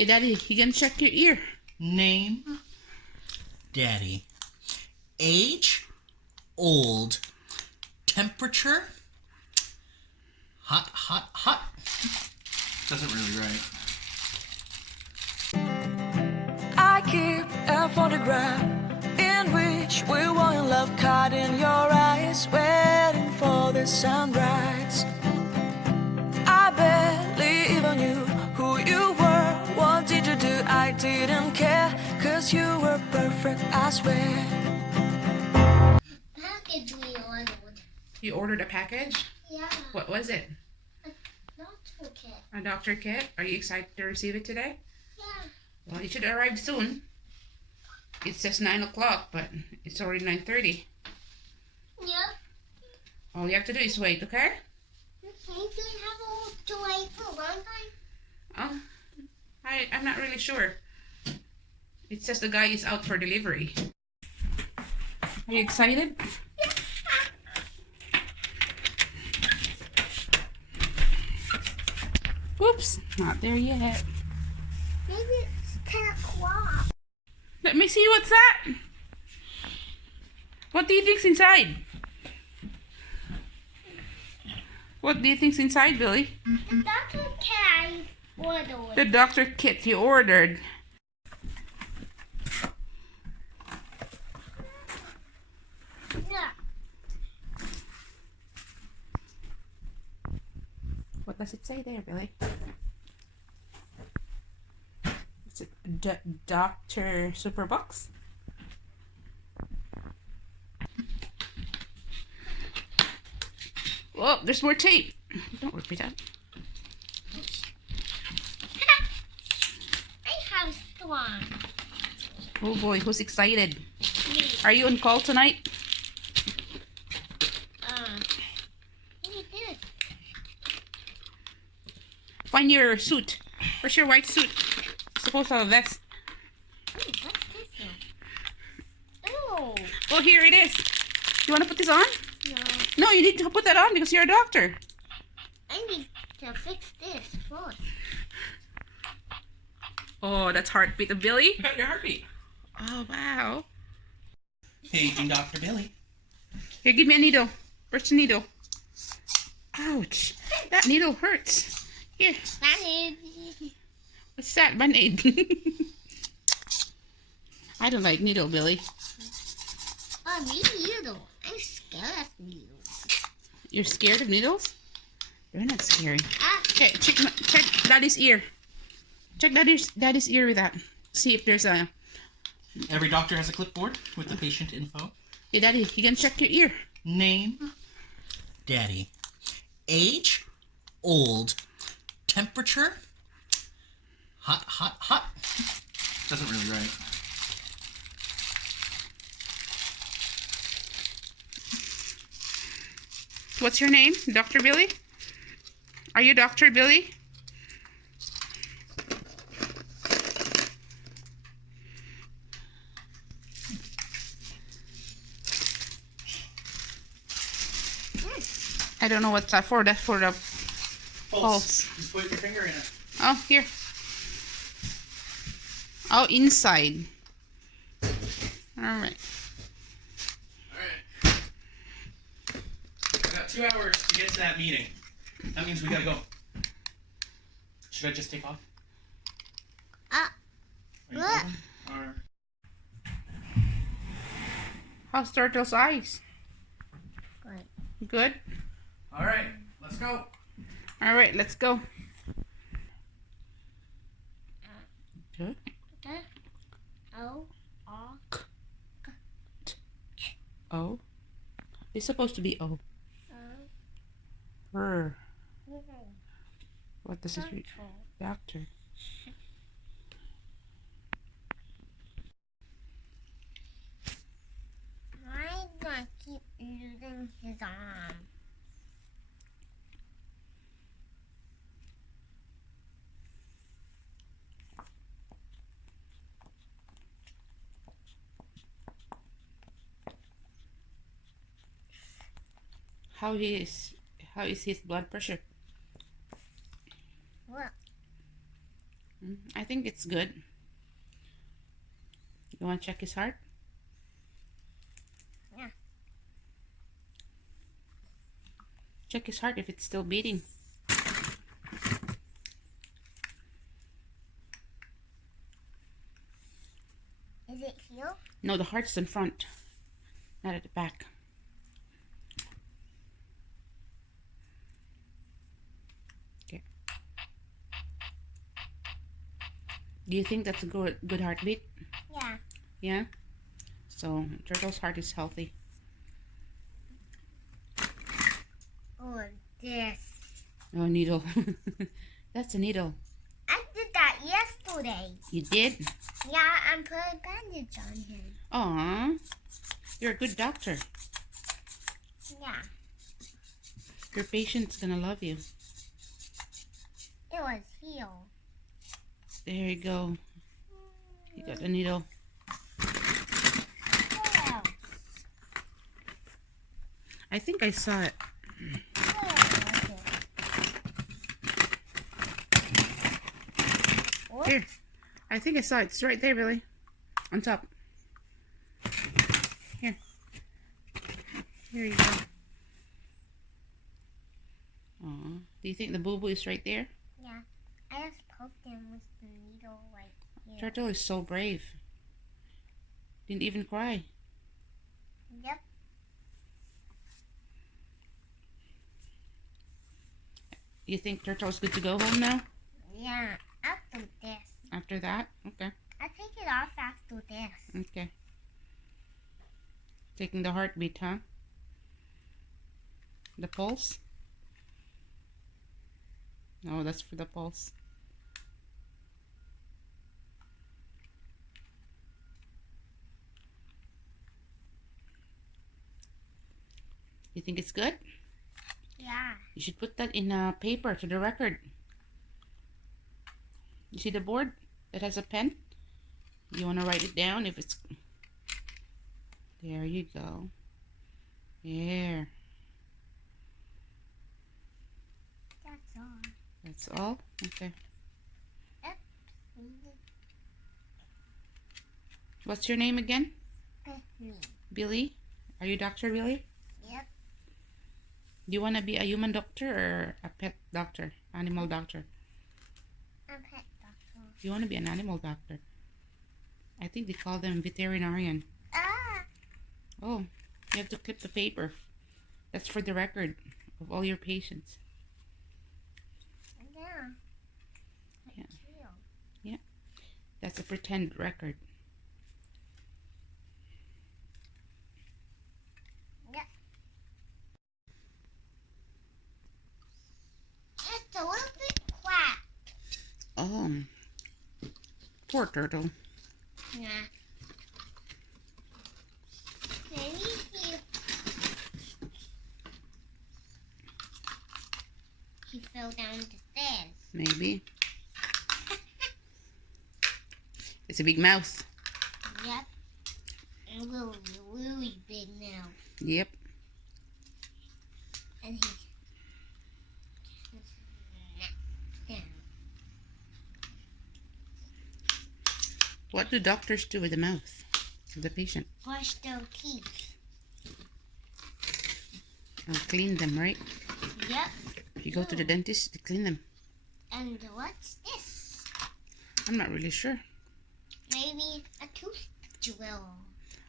Hey, Daddy, you gonna check your ear? Name, Daddy. Age, old. Temperature, hot, hot, hot. Doesn't really write. I keep a photograph in which we were in love, caught in your eyes, waiting for the sunrise. I barely even knew who you were. What did you do? I didn't care, 'cause you were perfect, I swear. Package we ordered. You ordered a package? Yeah. What was it? A doctor kit. A doctor kit? Are you excited to receive it today? Yeah. Well, it should arrive soon. It says 9 o'clock, but it's already 9:30. Yeah. All you have to do is wait, okay? Okay, do we have to wait for a long time? Oh, I'm not really sure. It says the guy is out for delivery. Are you excited? Oops, not there yet. Maybe it's 10 o'clock. Let me see what's that. What do you think's inside? What do you think's inside, Billy? The doctor kit I ordered. The doctor kit you ordered. Yeah. What does it say there, Billy? It's a Dr. Superbox. Whoa, there's more tape. Don't repeat that. I have one. Oh boy, who's excited? Me. Are you on call tonight? Look at this. Find your suit. Where's your white suit? You're supposed to have a vest. Wait, what's this one? Oh. Oh, here it is. You want to put this on? No. No, you need to put that on because you're a doctor. I need to fix this first. Oh, that's heartbeat of Billy. You got your heartbeat. Oh, wow. Paging Dr. Billy. Here, give me a needle. Where's the needle? Ouch. That needle hurts. Here. What's that? Band-Aid. I don't like needle, Billy. Oh, needle. I'm scared of needles. You're scared of needles? They're not scary. Ah. Okay, check Daddy's ear. Check Daddy's ear with that. See if there's a... Every doctor has a clipboard with the patient info. Hey, Daddy, you can check your ear. Name, Daddy. Age, old. Temperature, hot, hot, hot. Doesn't really write. What's your name? Dr. Billy? Are you Dr. Billy? I don't know what's that for. That's for the pulse. Just put your finger in it. Oh, here. Oh, inside. Alright. Alright. I got 2 hours to get to that meeting. That means we gotta go. Should I just take off? Ah. Are you What? going? Or... How's Turtle's eyes? Good. Good? Alright, let's go. Alright, let's go. Good. O. R. O. It's supposed to be O. O. R. What does it read? Doctor. Why do I keep using his arm? How is his blood pressure? What? I think it's good. You want to check his heart? Yeah. Check his heart if it's still beating. Is it here? No, the heart's in front, not at the back. Okay. Do you think that's a good heartbeat? Yeah. Yeah? So, Turtle's heart is healthy. Oh, this. Oh, needle. That's a needle. I did that yesterday. You did? Yeah, and put a bandage on him. Aw. You're a good doctor. Yeah. Your patient's gonna love you. It was here. There you go. You got the needle. What else? I think I saw it. Where was it? What? Here. I think I saw it. It's right there, Billy. On top. Here. Here you go. Aw. Do you think the boo-boo is right there? Yeah. I just poked him with the needle right here. Turtle is so brave. Didn't even cry. Yep. You think Turtle's good to go home now? Yeah. After this. After that? Okay. I take it off after this. Okay. Taking the heartbeat, huh? The pulse? No, that's for the pulse. You think it's good? Yeah. You should put that in a paper to the record. You see the board that has a pen? You want to write it down if it's... There you go. There. That's all. That's all? Okay. Yep. What's your name again? Me. Billy? Are you Dr. Billy? Yep. Do you want to be a human doctor or a pet doctor? Animal doctor? I'm pet doctor. You want to be an animal doctor? I think they call them veterinarian. Ah! Oh, you have to clip the paper. That's for the record of all your patients. Yeah. Yeah. Cute. Yeah. That's a pretend record. Yep. It's a little bit cracked. Oh. Poor turtle. Yeah. Maybe he fell down the stairs. Maybe. It's a big mouth. Yep. And really, really big now. Yep. And he down. What do doctors do with the mouth of the patient? Brush their teeth. Clean them, right? Yep. If you go to the dentist, they clean them. And what's this? I'm not really sure. Maybe a tooth drill.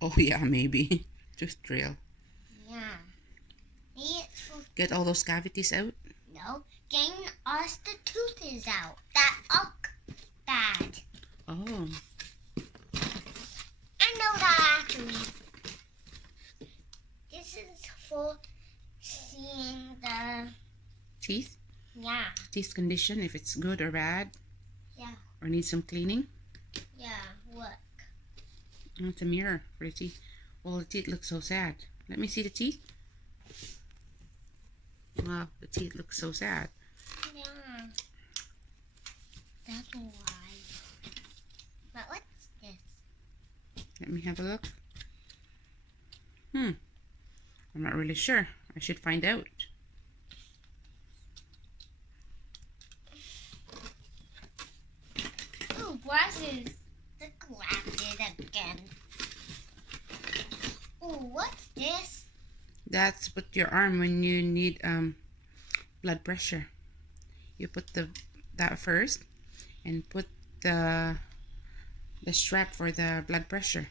Oh yeah, maybe. Tooth drill. Yeah. Maybe it's for Get all those cavities out. no. Getting us the tooth out. That look bad. Oh. I know that actually. This is for seeing the Teeth? yeah. Teeth condition, if it's good or bad, Yeah. or needs some cleaning. Yeah. Look. Oh, it's a mirror for the teeth. Well, the teeth look so sad. Let me see the teeth. Wow, the teeth look so sad. Yeah. That's why. But what's this? Let me have a look. I'm not really sure. I should find out. glasses. The glasses again. Oh, what's this? That's put your arm when you need blood pressure. You put that first and put the strap for the blood pressure.